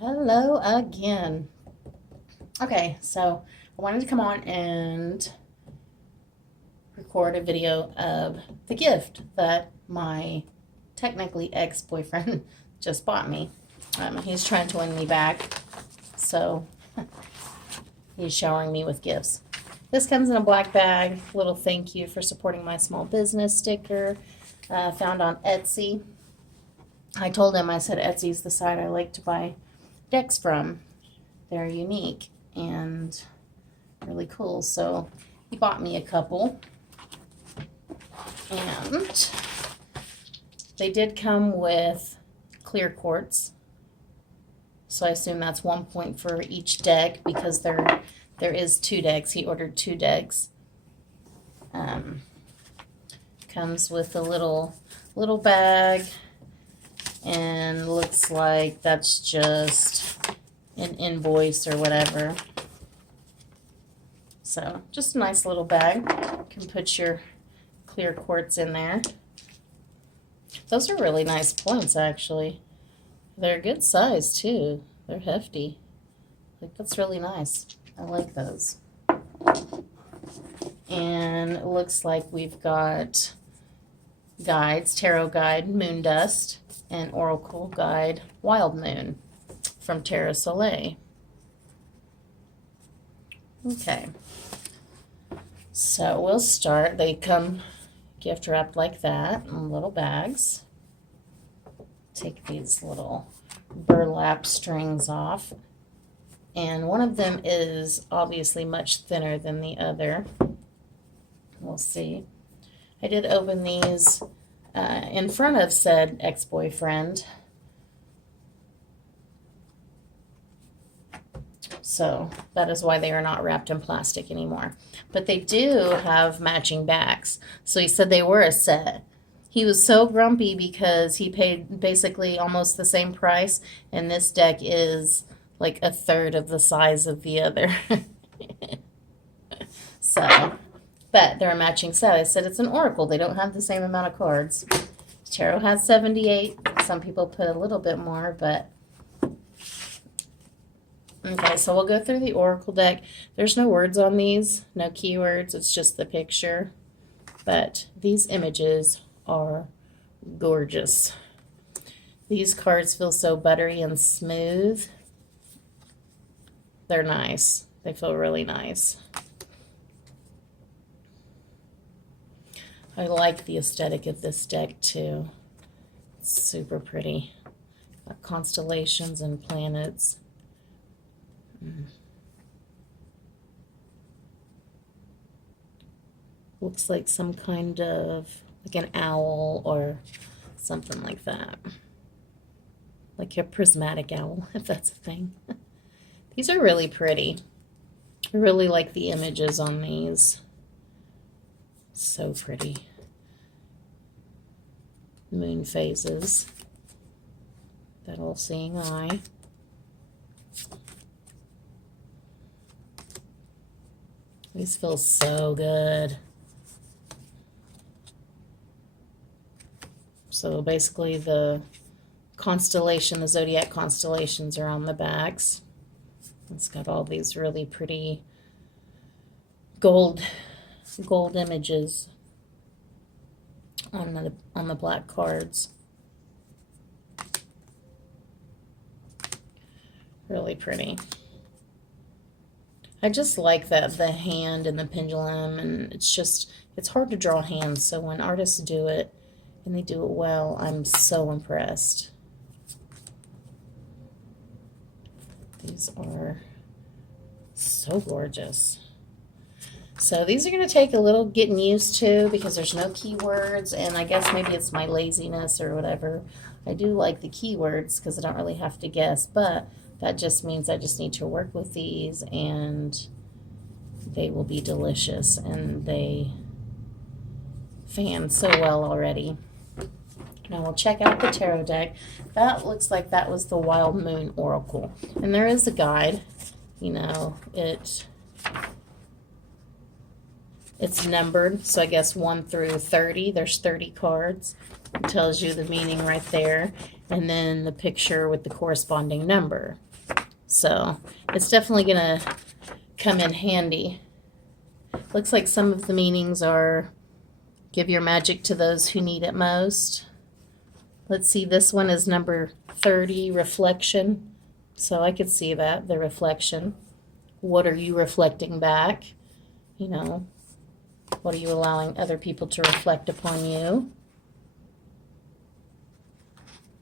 Hello again. Okay, so I wanted to come on and record a video of the gift that my technically ex-boyfriend just bought me. He's trying to win me back, so he's showering me with gifts. This comes in a black bag, little thank you for supporting my small business sticker, found on Etsy. I told him, I said, Etsy's the site I like to buy decks from. They're unique and really cool. So he bought me a couple, and they did come with clear quartz. So I assume that's 1 point for each deck, because there is 2 decks. He ordered 2 decks. Comes with a little bag, and looks like that's just an invoice or whatever. So just a nice little bag. You can put your clear quartz in there. Those are really nice points, actually. They're good size too. They're hefty. Like, that's really nice. I like those. And it looks like we've got guides, tarot guide, Moondust, and oracle guide, Wild Moon, from Terra Soleil. Okay, so we'll start. They come gift wrapped like that in little bags. Take these little burlap strings off, and one of them is obviously much thinner than the other. We'll see. I did open these in front of said ex-boyfriend, so that is why they are not wrapped in plastic anymore. But they do have matching backs. So he said they were a set. He was so grumpy because he paid basically almost the same price, and this deck is like a third of the size of the other. So, but they're a matching set. I said it's an oracle. They don't have the same amount of cards. Tarot has 78. Some people put a little bit more, but okay, so we'll go through the oracle deck. There's no words on these, no keywords. It's just the picture. But these images are gorgeous. These cards feel so buttery and smooth. They're nice. They feel really nice. I like the aesthetic of this deck too. It's super pretty. Got constellations and planets. Looks like some kind of, like an owl or something like that. Like a prismatic owl, if that's a thing. These are really pretty. I really like the images on these. So pretty. Moon phases. That all-seeing eye. These feel so good. So basically the constellation, the zodiac constellations are on the backs. It's got all these really pretty gold images on the black cards. Really pretty. I just like that, the hand and the pendulum, and it's hard to draw hands, so when artists do it and they do it well, I'm so impressed. These are so gorgeous. So these are going to take a little getting used to, because there's no keywords, and I guess maybe it's my laziness or whatever. I do like the keywords because I don't really have to guess, but that just means I just need to work with these, and they will be delicious, and they fan so well already. Now we'll check out the tarot deck. That looks like that was the Wild Moon Oracle. And there is a guide. You know, it's numbered, so I guess 1 through 30. There's 30 cards. It tells you the meaning right there. And then the picture with the corresponding number. So it's definitely going to come in handy. Looks like some of the meanings are give your magic to those who need it most. Let's see, this one is number 30, reflection. So I could see that, the reflection. What are you reflecting back? You know, what are you allowing other people to reflect upon you?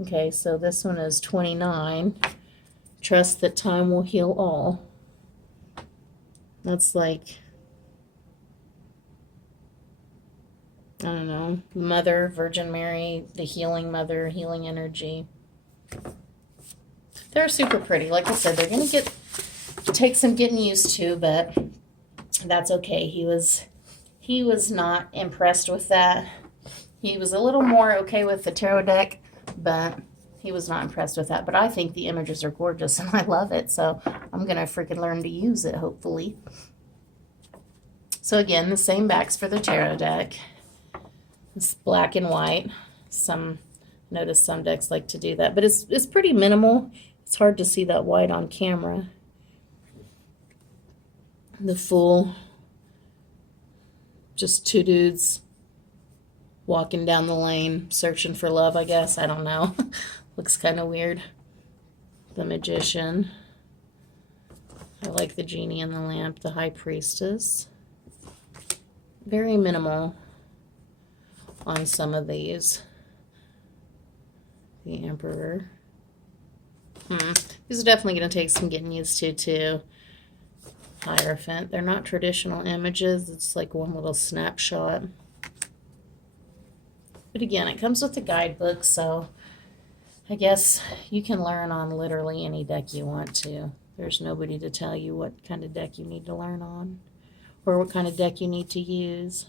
Okay, so this one is 29. Trust that time will heal all. That's like, I don't know, Mother, Virgin Mary, the healing mother, healing energy. They're super pretty. Like I said, they're going to take some getting used to, but that's okay. He was not impressed with that. He was a little more okay with the tarot deck, but he was not impressed with that. But I think the images are gorgeous, and I love it, so I'm going to freaking learn to use it, hopefully. So again, the same backs for the tarot deck. It's black and white. Notice some decks like to do that, but it's pretty minimal. It's hard to see that white on camera. The Fool, just two dudes walking down the lane, searching for love, I guess. I don't know. Looks kind of weird. The Magician. I like the Genie in the Lamp. The High Priestess. Very minimal on some of these. The Emperor. These are definitely going to take some getting used to, too. Hierophant. They're not traditional images. It's like one little snapshot. But again, it comes with the guidebook, so I guess you can learn on literally any deck you want to. There's nobody to tell you what kind of deck you need to learn on or what kind of deck you need to use.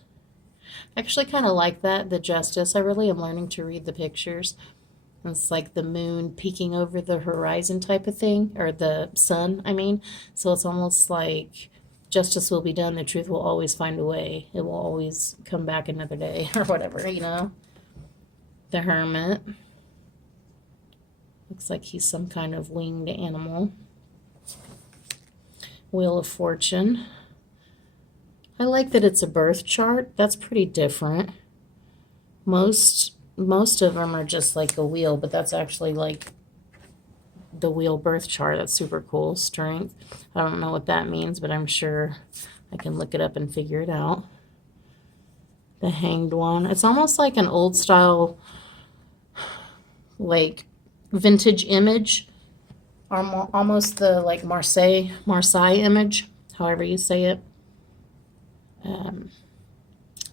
I actually kind of like that, the Justice. I really am learning to read the pictures. It's like the moon peeking over the horizon type of thing, or the sun, I mean. So it's almost like justice will be done. The truth will always find a way. It will always come back another day or whatever, you know. The Hermit. Looks like he's some kind of winged animal. Wheel of Fortune. I like that it's a birth chart. That's pretty different. Most of them are just like a wheel, but that's actually like the wheel birth chart. That's super cool. Strength. I don't know what that means, but I'm sure I can look it up and figure it out. The Hanged One. It's almost like an old style, like vintage image, or almost the like Marseille image, however you say it.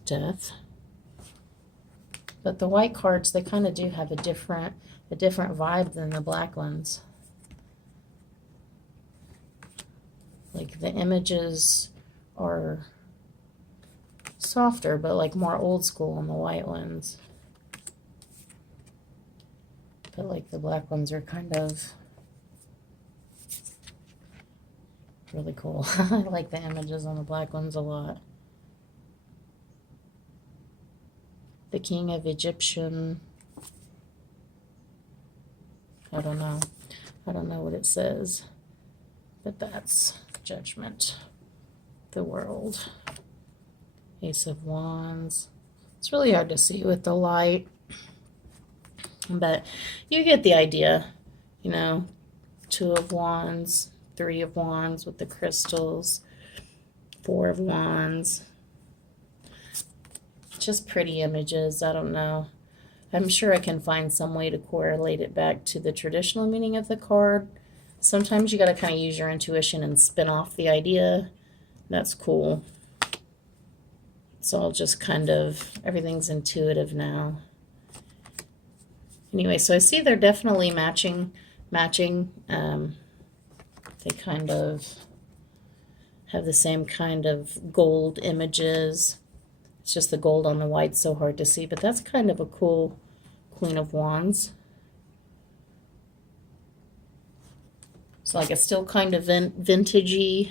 Death. But the white cards, they kind of do have a different vibe than the black ones. Like the images are softer, but like more old school on the white ones. But like the black ones are kind of really cool. I like the images on the black ones a lot. The King of Egyptian. I don't know what it says, but that's Judgment. The World. Ace of Wands. It's really hard to see with the light, but you get the idea, you know. Two of Wands, Three of Wands with the crystals, Four of Wands. Just pretty images. I don't know. I'm sure I can find some way to correlate it back to the traditional meaning of the card. Sometimes you got to kind of use your intuition and spin off the idea. That's cool. It's all just kind of, everything's intuitive now. Anyway, so I see they're definitely matching. They kind of have the same kind of gold images. It's just the gold on the white's so hard to see, but that's kind of a cool Queen of Wands. So like it's still kind of vintagey.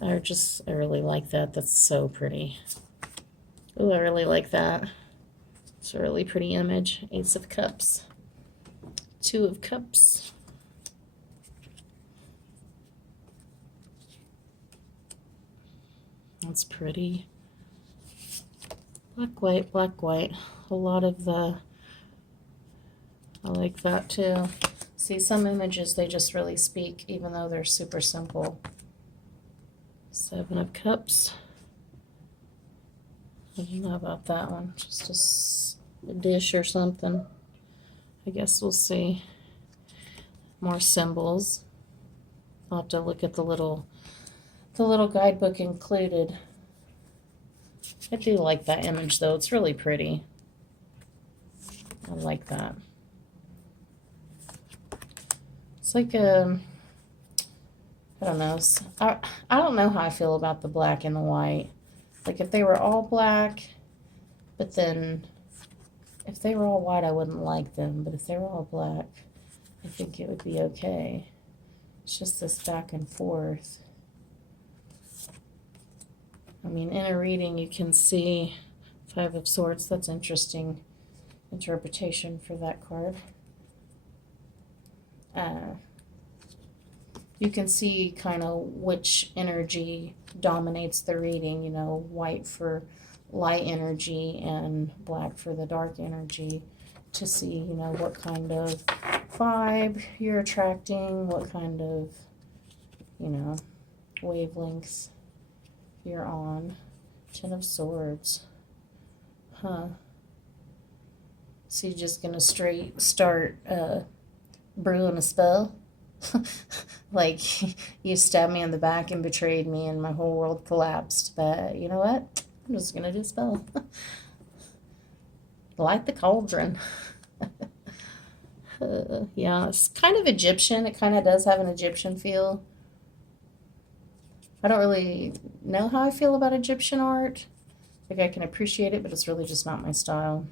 I really like that. That's so pretty. Oh, I really like that. It's a really pretty image. Ace of Cups. Two of Cups. That's pretty. Black, white, black, white. A lot of the, I like that too. See, some images, they just really speak, even though they're super simple. Seven of Cups. I don't know about that one. Just a dish or something. I guess we'll see. More symbols. I'll have to look at the little guidebook included. I do like that image though. It's really pretty. I like that. It's like a, I don't know. I don't know how I feel about the black and the white. Like if they were all black, but then if they were all white, I wouldn't like them. But if they were all black, I think it would be okay. It's just this back and forth. I mean, in a reading, you can see Five of Swords. That's interesting interpretation for that card. You can see kind of which energy dominates the reading, you know, white for light energy and black for the dark energy, to see, you know, what kind of vibe you're attracting, what kind of, you know, wavelengths you're on. Ten of Swords. Huh. So you're just gonna start brewing a spell? Like, you stabbed me in the back and betrayed me and my whole world collapsed, but you know what? I'm just gonna do a spell. Light the cauldron. Yeah, it's kind of Egyptian. It kind of does have an Egyptian feel. I don't really know how I feel about Egyptian art. Like, I can appreciate it, but it's really just not my style.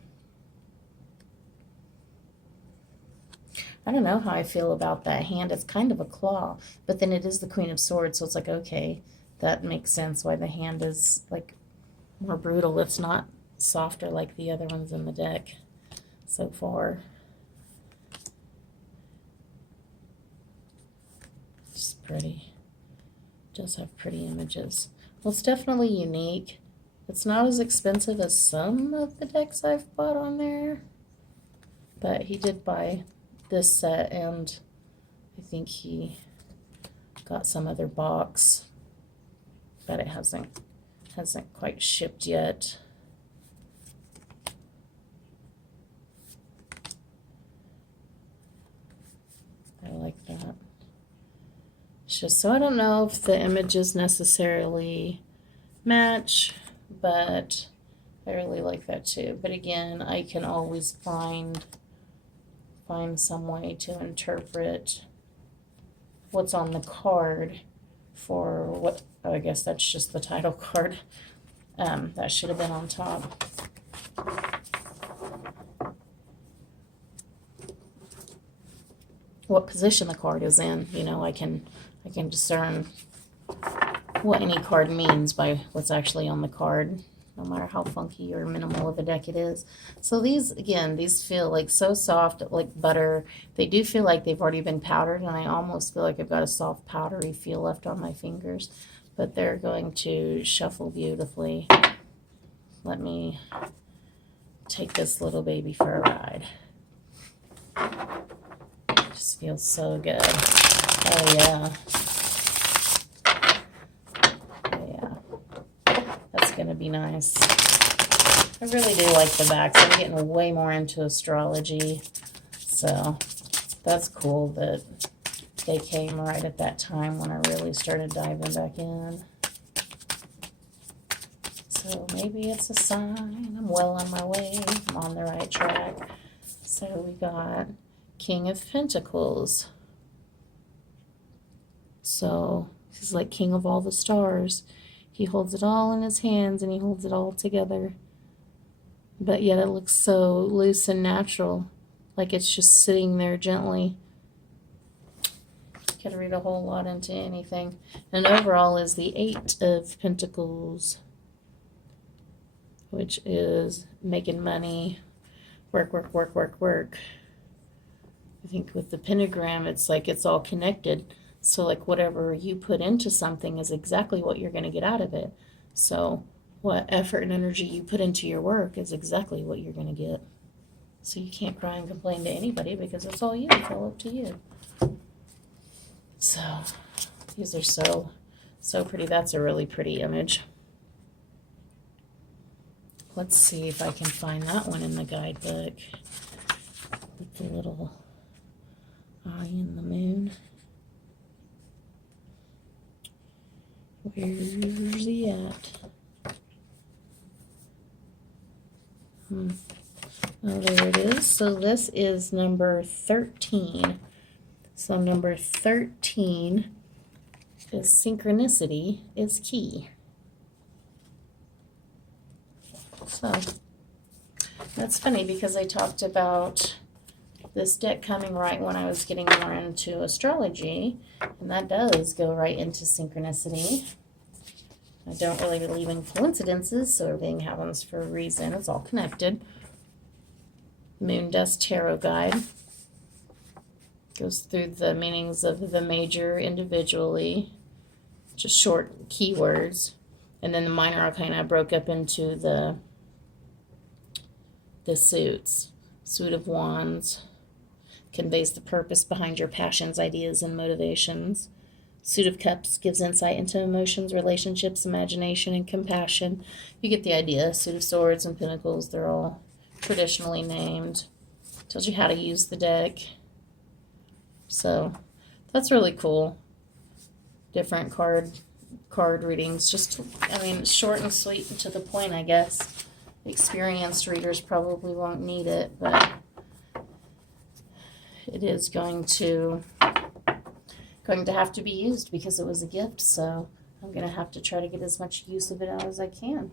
I don't know how I feel about that hand. It's kind of a claw, but then it is the Queen of Swords, so it's like, okay, that makes sense why the hand is like more brutal. It's not softer like the other ones in the deck so far. Just pretty. It does have pretty images. Well, it's definitely unique. It's not as expensive as some of the decks I've bought on there, but he did buy this set, and I think he got some other box, but it hasn't quite shipped yet. I like that. It's just, so I don't know if the images necessarily match, but I really like that too. But again, I can always find some way to interpret what's on the card for what, oh, I guess that's just the title card. That should have been on top. What position the card is in, you know, I can discern what any card means by what's actually on the card, no matter how funky or minimal of a deck it is. So these, again, these feel like so soft, like butter. They do feel like they've already been powdered, and I almost feel like I've got a soft powdery feel left on my fingers, but they're going to shuffle beautifully. Let me take this little baby for a ride. It just feels so good. Oh yeah. Gonna be nice. I really do like the backs. I'm getting way more into astrology, so that's cool that they came right at that time when I really started diving back in. So maybe it's a sign I'm well on my way. I'm on the right track. So we got King of Pentacles. So he's like king of all the stars. He holds it all in his hands, and he holds it all together. But yet it looks so loose and natural, like it's just sitting there gently. Could read a whole lot into anything. And overall is the Eight of Pentacles, which is making money, work, work, work, work, work. I think with the pentagram, it's like it's all connected. So like whatever you put into something is exactly what you're going to get out of it. So what effort and energy you put into your work is exactly what you're going to get. So you can't cry and complain to anybody because it's all you. It's all up to you. So these are so pretty. That's a really pretty image. Let's see if I can find that one in the guidebook with the little eye and the moon. Where's he at? Oh, there it is. So this is number 13. So number 13 is synchronicity is key. So that's funny because I talked about this deck coming right when I was getting more into astrology, and that does go right into synchronicity. I don't really believe in coincidences, so everything happens for a reason. It's all connected. Moondust Tarot Guide goes through the meanings of the major individually, just short keywords, and then the minor arcana broke up into the suits. Suit of Wands conveys the purpose behind your passions, ideas, and motivations. Suit of Cups gives insight into emotions, relationships, imagination, and compassion. You get the idea. Suit of Swords and Pentacles, they're all traditionally named. Tells you how to use the deck. So that's really cool. Different card readings. Just, I mean, short and sweet and to the point, I guess. Experienced readers probably won't need it, but it is going to have to be used because it was a gift, so I'm going to have to try to get as much use of it out as I can.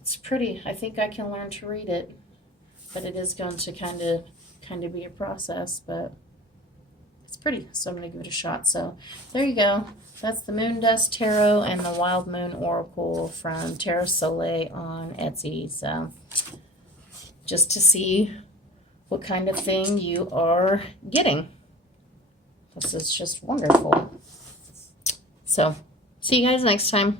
It's pretty. I think I can learn to read it, but it is going to kind of be a process, but it's pretty, so I'm going to give it a shot. So there you go. That's the Moondust Tarot and the Wild Moon Oracle from Terra Soleil on Etsy. So just to see what kind of thing you are getting. This is just wonderful. So see you guys next time.